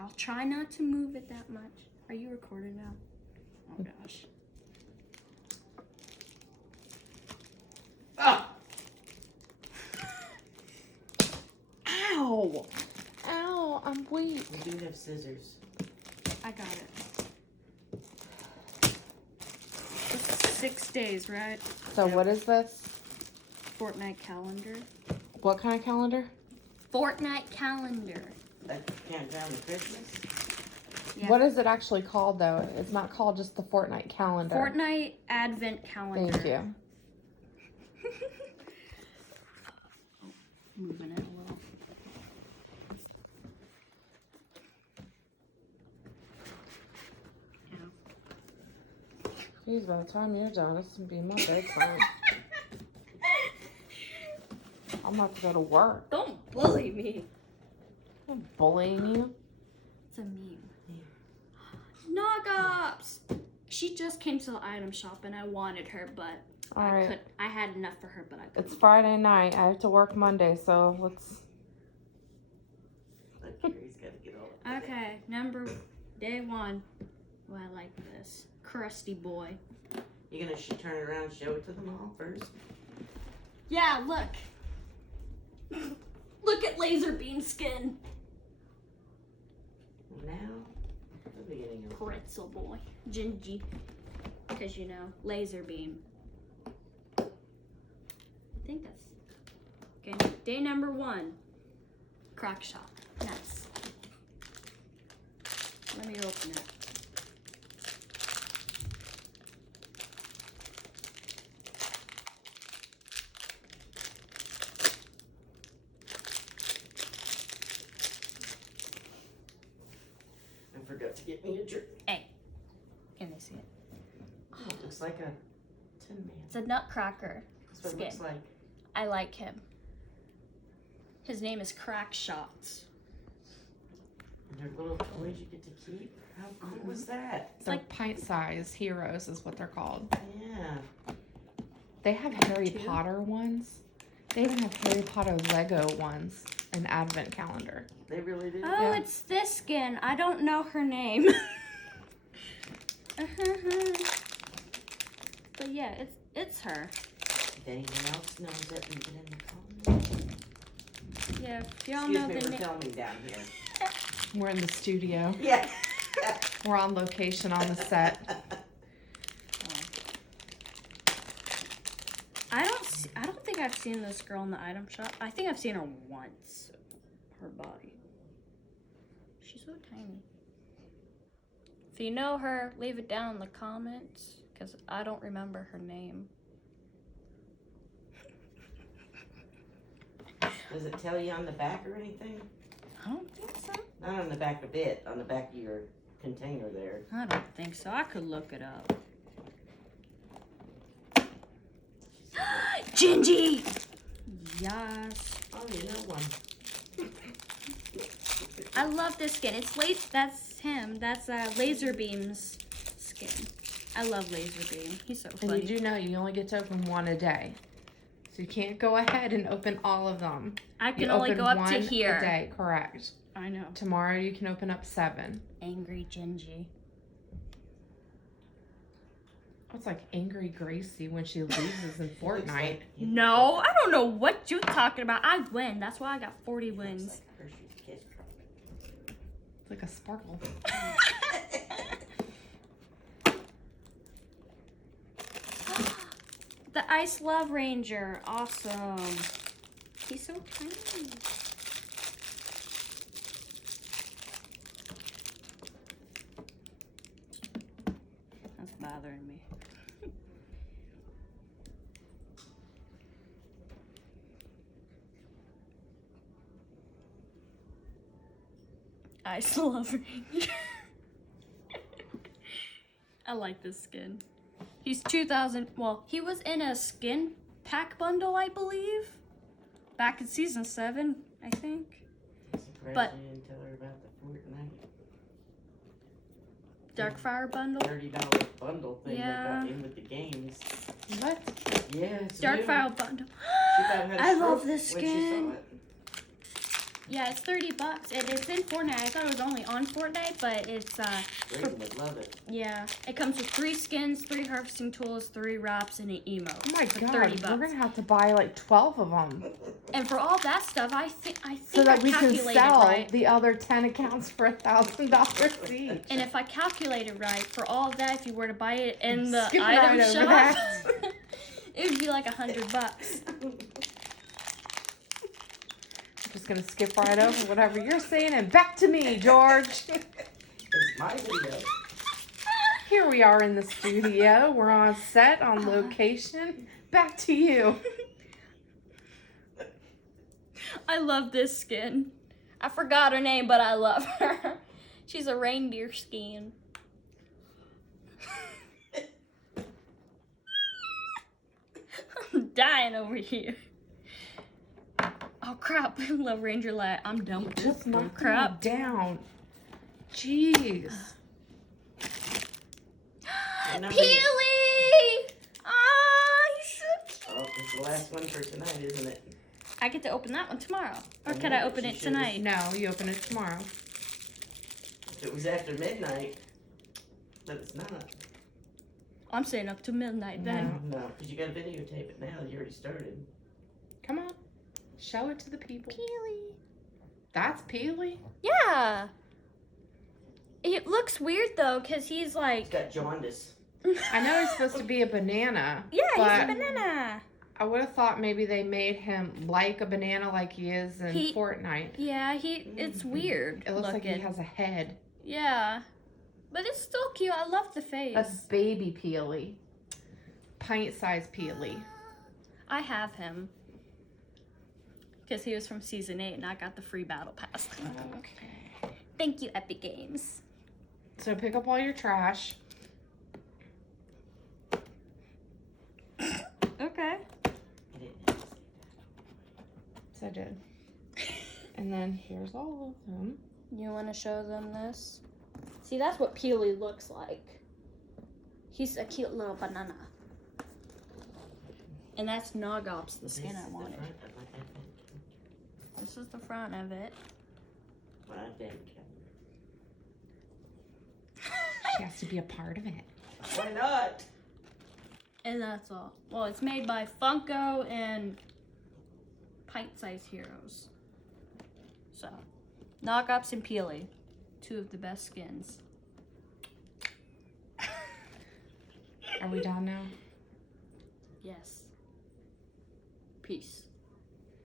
I'll try not to move it that much. Are you recording now? Oh gosh. Ah! Ow! Ow, I'm weak. We do have scissors. I got it. This is 6 days, right? So what is this? Fortnite calendar. What kind of calendar? Fortnite calendar. That countdown to Christmas. Yeah. What is it actually called, though? It's not called just the Fortnite calendar. Fortnite Advent calendar. Thank you. Moving it a little. Geez, by the time you're done, it's gonna be my bedtime. I'm about to go to work. Don't bully me. I'm bullying you. It's a meme. Knockoffs! She just came to the item shop and I wanted her, but Alright. I had enough for her, but I couldn't. It's Friday night. I have to work Monday, so let's... Look here, he's got to get all of it. Okay, day one. Oh, I like this. Crusty boy. You gonna turn it around and show it to them all first? Yeah, look. Look at Laser Beam skin. Now, the beginning of Pretzel boy. Gingy. Because you know, Laser Beam. I think that's... Okay, day number one. Crack shot. Nice. Let me open it. I forgot to get me a drink. Hey, can they see it? Oh, it looks like a Tin Man. It's a nutcracker That's what skin. it looks like. I like him. His name is Crack Shots. And they're little toys you get to keep. How cool was that? They're like pint-sized heroes is what they're called. Yeah. They have Harry Two? Potter ones. They even have Harry Potter Lego ones. An advent calendar. They really do. Oh, Yeah. it's this skin. I don't know her name. But yeah, it's her. If anyone else knows it, leave it in the comments. Yeah, if y'all Excuse know me, the we're name. filming down here. We're in the studio. Yeah. We're on location on the set. I don't think I've seen this girl in the item shop. I think I've seen her once. Her body. She's so tiny. If you know her, leave it down in the comments, because I don't remember her name. Does it tell you on the back or anything? I don't think so. Not on the back of it, on the back of your container there. I don't think so. I could look it up. Gingy! Yes. Oh, you know one. I love this skin. It's that's him. That's Laser Beam's skin. I love Laser Beam. He's so And funny. you do know you only get to open one a day. So you can't go ahead and open all of them. I can You only open go up one to here. a day, correct. I know. Tomorrow you can open up 7. Angry Gingy. It's like Angry Gracie when she loses in Fortnite. No, I don't know what you're talking about. I win. That's why I got 40 wins. Like Hershey's Kiss It's like a sparkle. The Ice Love Ranger. Awesome. He's so tiny. That's bothering me. Ice Love Ranger. I like this skin. He's 2,000. Well, he was in a skin pack bundle, I believe. Back in season 7, I think. Surprised But- you didn't tell her about the Fortnite Darkfire bundle. $30 bundle thing Yeah. that got in with the games. What? Yeah, it's new. Darkfire bundle. She about had a I love stroke this when she saw skin. it. Yeah, it's $30, and it's in Fortnite. I thought it was only on Fortnite, but it's Raven would love it. yeah. It comes with 3 skins, 3 harvesting tools, 3 wraps, and an emote. Oh my for god, $30. we're gonna have to buy like 12 of them And for all that stuff, I think so that we can calculated sell right. the other 10 accounts for $1,000 each. And if I calculated right, for all of that, if you were to buy it in the Skip item right over shop, that. it would be like $100. I'm just gonna skip right over whatever you're saying and back to me, George. It's my video. Here we are in the studio. We're on set, on location. Back to you. I love this skin. I forgot her name, but I love her. She's a reindeer skin. I'm dying over here. Oh crap! Love Ranger Light. I'm done with this Just knock them crap. down. Jeez. Peely! Ah, he's so cute. Oh, it's the last one for tonight, isn't it? I get to open that one tomorrow, or I can know, I open you it should. tonight? No, you open it tomorrow. If it was after midnight, but it's not. I'm staying up to midnight then. No, because you got to videotape it now. You already started. Come on. Show it to the people. Peely. That's Peely. Yeah. It looks weird though, cause he's It's like. got jaundice. I know he's supposed to be a banana. Yeah, but he's a banana. I would have thought maybe they made him like a banana like he is in He- Fortnite. Yeah, it's weird. It looks like looking. he has a head. Yeah, but it's still cute. I love the face. A baby Peely. Pint-sized Peely. I have him. Because he was from season 8 and I got the free battle pass. Okay. Thank you, Epic Games. So pick up all your trash. Okay. So I did. And then here's all of them. You want to show them this? See, that's what Peely looks like. He's a cute little banana. And that's Nogops, the skin I wanted. This is the front of it. She has to be a part of it. Why not? And that's all. Well, it's made by Funko and Pint-Size Heroes. So, Nogops and Peely. 2 of the best skins. Are we done now? Yes. Peace.